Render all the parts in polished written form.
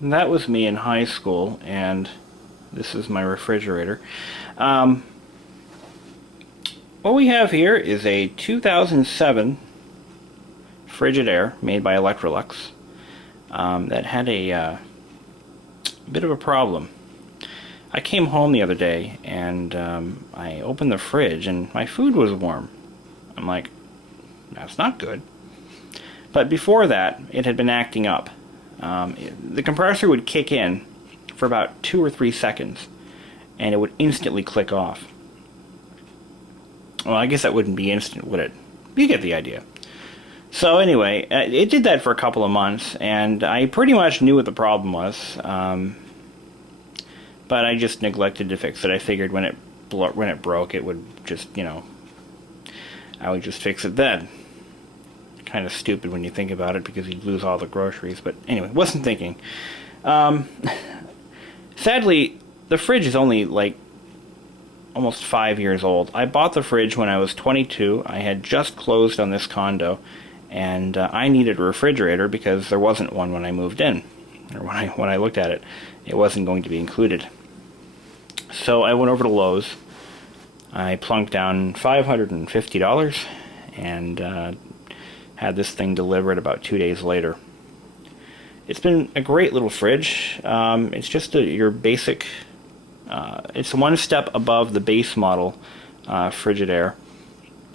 that was me in high school, and this is my refrigerator. What we have here is a 2007 Fridgidaire made by Electrolux that had a bit of a problem. I came home the other day and I opened the fridge and my food was warm. I'm like, that's not good. But before that, it had been acting up. The compressor would kick in for about 2 or 3 seconds and it would instantly click off. Well, I guess that wouldn't be instant, would it? You get the idea. So anyway, it did that for a couple of months, and I pretty much knew what the problem was, but I just neglected to fix it. I figured when it broke, it would just, I would just fix it then. Kind of stupid when you think about it, because you'd lose all the groceries, but anyway, wasn't thinking. Sadly, the fridge is only like almost 5 years old. I bought the fridge when I was 22. I had just closed on this condo, and I needed a refrigerator because there wasn't one when I moved in, or when I looked at it. It wasn't going to be included. So I went over to Lowe's. I plunked down $550 and had this thing delivered about 2 days later. It's been a great little fridge. It's just your basic. It's one step above the base model Fridgidaire.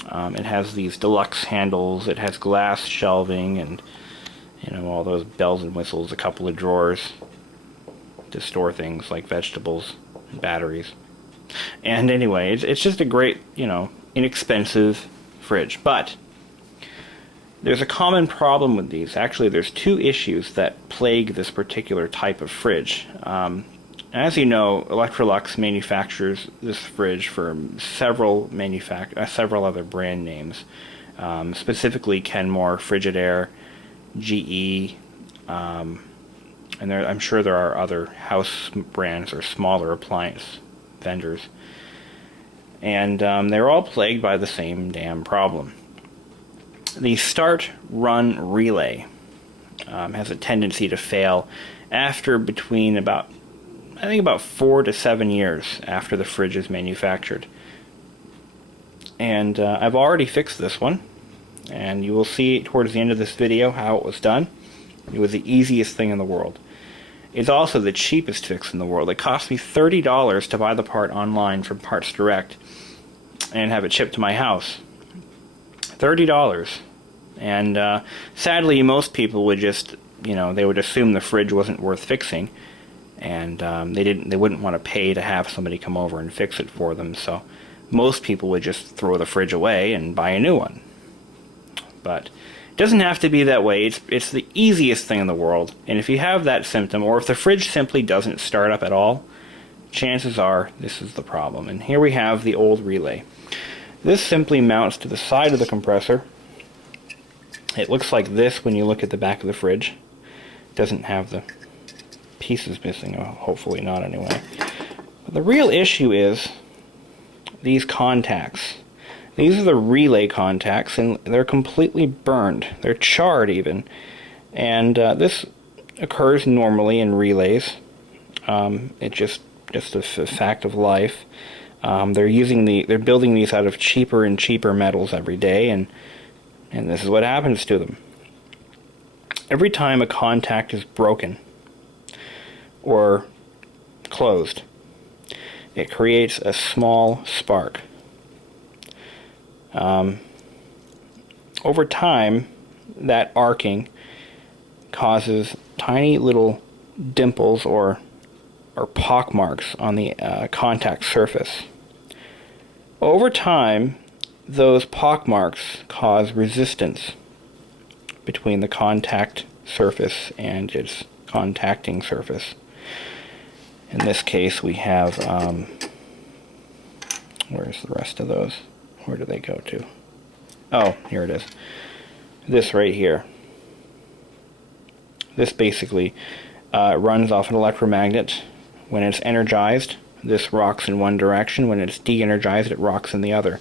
It has these deluxe handles, it has glass shelving, and all those bells and whistles, a couple of drawers to store things like vegetables and batteries. And anyway, it's just a great, inexpensive fridge. But there's a common problem with these. Actually, there's 2 issues that plague this particular type of fridge. As you know, Electrolux manufactures this fridge for several other brand names, specifically Kenmore, Fridgidaire, GE, and I'm sure there are other house brands or smaller appliance vendors. And they're all plagued by the same damn problem. The start-run relay has a tendency to fail after between about 4 to 7 years after the fridge is manufactured. And I've already fixed this one, and you will see towards the end of this video how it was done. It was the easiest thing in the world. It's also the cheapest fix in the world. It cost me $30 to buy the part online from Parts Direct and have it shipped to my house. $30. And sadly, most people would just, they would assume the fridge wasn't worth fixing. And they wouldn't want to pay to have somebody come over and fix it for them, so most people would just throw the fridge away and buy a new one. But it doesn't have to be that way. It's the easiest thing in the world, and if you have that symptom, or if the fridge simply doesn't start up at all, chances are this is the problem. And here we have the old relay. This simply mounts to the side of the compressor. It looks like this when you look at the back of the fridge. It doesn't have the pieces missing, hopefully not anyway. But the real issue is these contacts. These are the relay contacts, and they're completely burned. They're charred even. And this occurs normally in relays. It's just a fact of life. They're building these out of cheaper and cheaper metals every day, and this is what happens to them. Every time a contact is broken or closed, it creates a small spark. Over time, that arcing causes tiny little dimples or pock marks on the contact surface. Over time, those pock marks cause resistance between the contact surface and its contacting surface. In this case, we have, where's the rest of those? Where do they go to? Oh, here it is. This right here. This basically runs off an electromagnet. When it's energized, this rocks in one direction. When it's de-energized, it rocks in the other.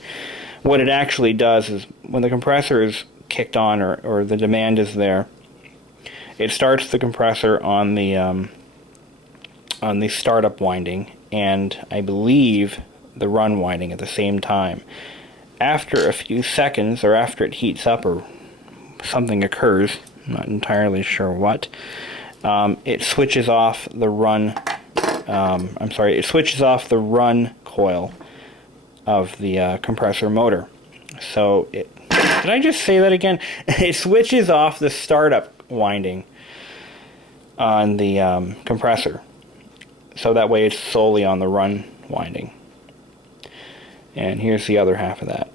What it actually does is, when the compressor is kicked on or the demand is there, It starts the compressor on the startup winding, and I believe the run winding at the same time. After a few seconds, or after it heats up or something occurs, I'm not entirely sure what, it switches off the run. It switches off the run coil of the compressor motor. So did I just say that again? It switches off the startup winding on the compressor, so that way it's solely on the run winding. And here's the other half of that.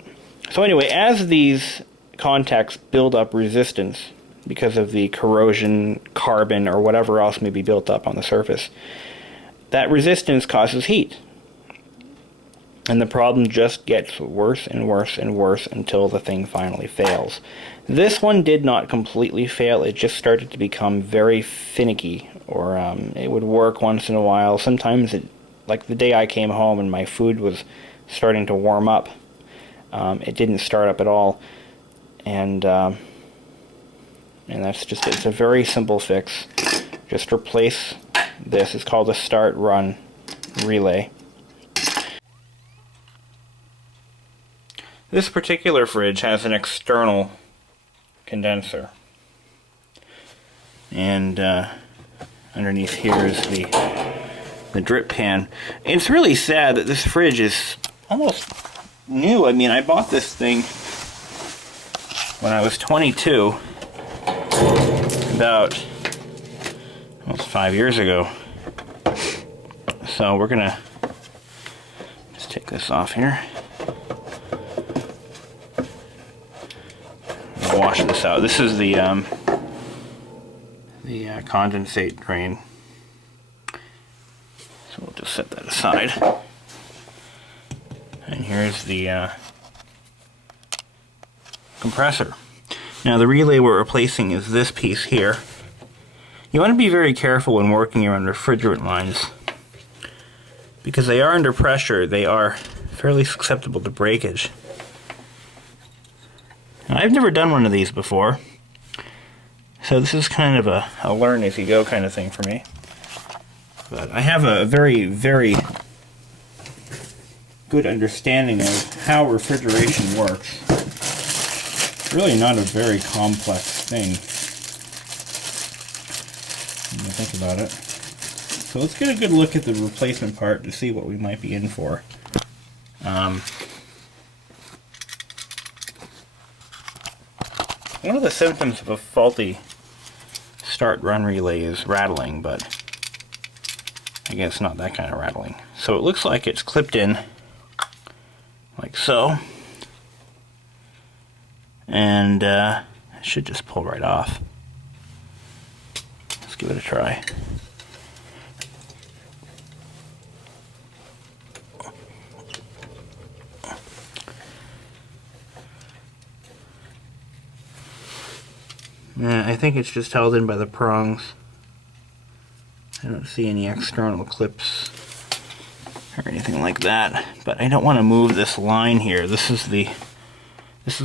So anyway, as these contacts build up resistance because of the corrosion, carbon, or whatever else may be built up on the surface, that resistance causes heat. And the problem just gets worse and worse and worse until the thing finally fails. This one did not completely fail. It just started to become very finicky, or it would work once in a while. Sometimes, like the day I came home and my food was starting to warm up, it didn't start up at all. And that's just it. It's a very simple fix. Just replace this. It's called a start-run relay. This particular fridge has an external condenser, and underneath here is the drip pan. It's really sad that this fridge is almost new. I mean, I bought this thing when I was 22, about almost 5 years ago. So we're gonna just take this off here. Wash this out. This is the condensate drain. So we'll just set that aside. And here's the compressor. Now the relay we're replacing is this piece here. You want to be very careful when working around refrigerant lines, because they are under pressure. They are fairly susceptible to breakage. Now, I've never done one of these before, so this is kind of a learn as you go kind of thing for me. But I have a very, very good understanding of how refrigeration works. It's really not a very complex thing when you think about it. So let's get a good look at the replacement part to see what we might be in for. One of the symptoms of a faulty start-run relay is rattling, but I guess not that kind of rattling. So it looks like it's clipped in like so, and it should just pull right off. Let's give it a try. Yeah, I think it's just held in by the prongs. I don't see any external clips or anything like that, but I don't want to move this line here. This is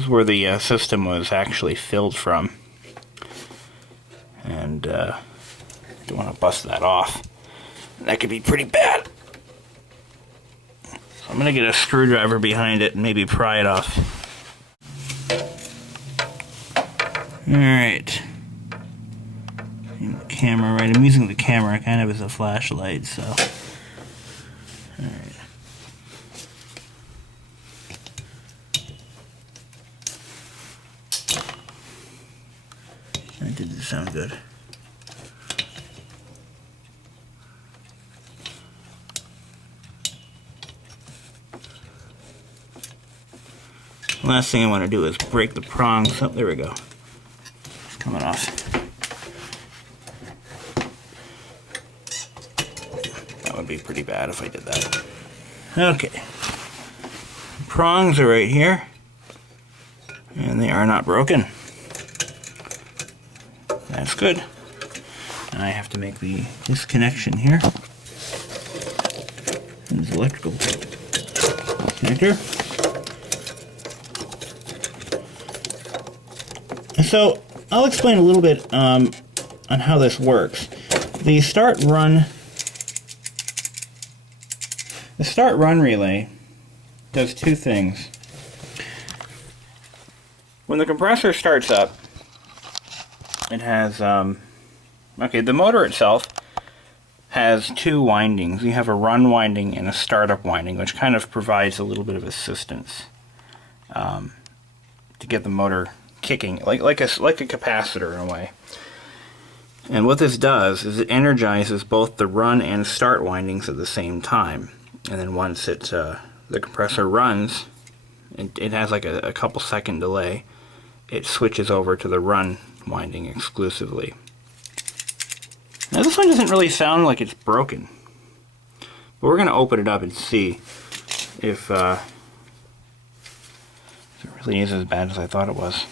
where the system was actually filled from, and I don't want to bust that off. That could be pretty bad. So I'm going to get a screwdriver behind it and maybe pry it off. Alright. The camera, right? I'm using the camera kind of as a flashlight, so. Alright. That didn't sound good. Last thing I want to do is break the prongs. Oh, there we go. It's coming off. That would be pretty bad if I did that. Okay. Prongs are right here. And they are not broken. That's good. Now I have to make the disconnection here. There's the electrical connector. So I'll explain a little bit on how this works. The start run relay does two things. When the compressor starts up, it has okay, the motor itself has two windings. You have a run winding and a startup winding, which kind of provides a little bit of assistance to get the motor kicking, like a capacitor in a way. And what this does is it energizes both the run and start windings at the same time. And then once the compressor runs, it has like a couple second delay, it switches over to the run winding exclusively. Now this one doesn't really sound like it's broken, but we're going to open it up and see if it really is as bad as I thought it was.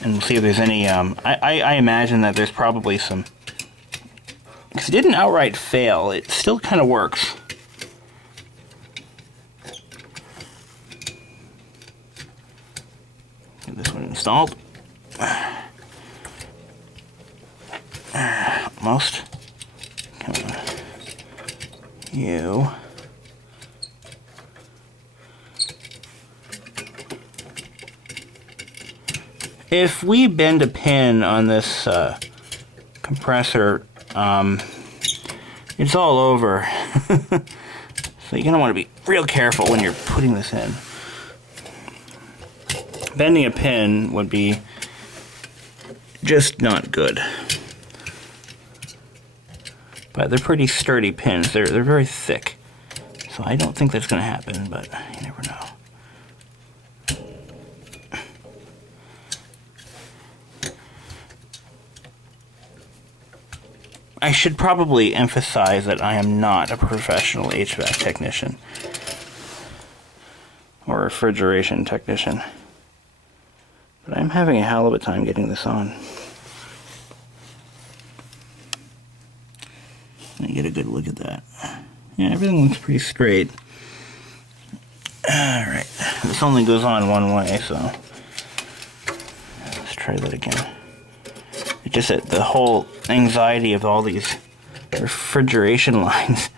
And we'll see if there's any, I imagine that there's probably some, because it didn't outright fail, it still kind of works. Get this one installed. Almost. Come on. You. If we bend a pin on this compressor, it's all over. So you're going to want to be real careful when you're putting this in. Bending a pin would be just not good. But they're pretty sturdy pins. They're very thick. So I don't think that's going to happen, but you never know. I should probably emphasize that I am not a professional HVAC technician or refrigeration technician, but I'm having a hell of a time getting this on. Let me get a good look at that. Yeah, everything looks pretty straight. Alright, this only goes on one way, so let's try that again. It's just that the whole anxiety of all these refrigeration lines.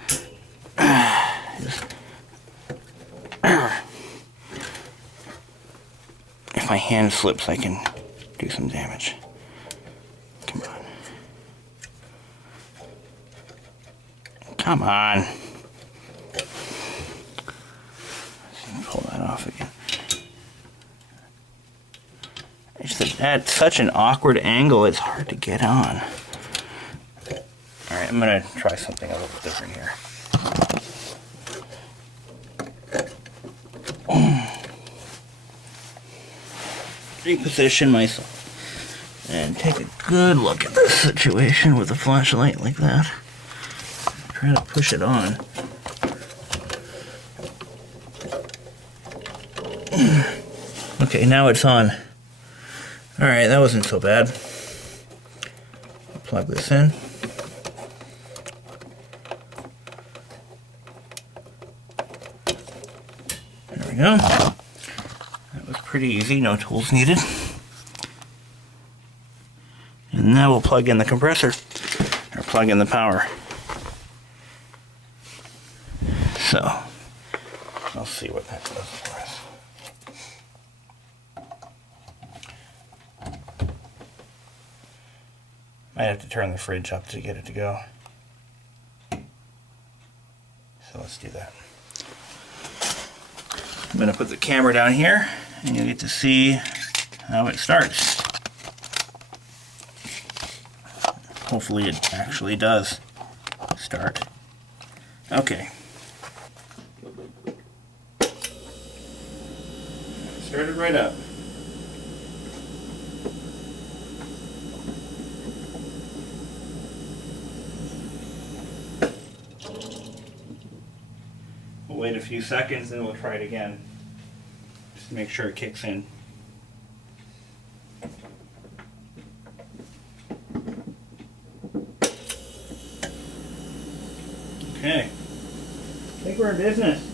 If my hand slips, I can do some damage. Come on. Come on. Let's pull that off again. It's at such an awkward angle, it's hard to get on. Alright, I'm going to try something a little different here. Reposition myself and take a good look at this situation with a flashlight like that. Try to push it on. Okay, now it's on. Alright, that wasn't so bad. I'll plug this in. There we go. That was pretty easy, no tools needed. And now we'll plug in the compressor, or plug in the power. So, I'll see what that does for us. Might have to turn the fridge up to get it to go. So let's do that. I'm going to put the camera down here and you'll get to see how it starts. Hopefully it actually does start. Okay. Started right up. We'll wait a few seconds and we'll try it again. Just to make sure it kicks in. Okay. I think we're in business.